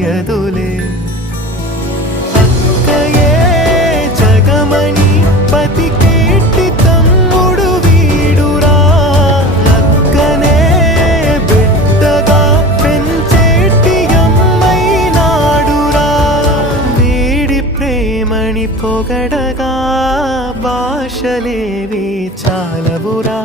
మోయదులే అక్కయే జగమణి బతికేటి తమ్ముడు వీడురా అక్కనే బిడ్డగా పెంచేటి అమ్మైనాడురా వీడి ప్రేమని పొగడగా భాషలేవి చాలవురా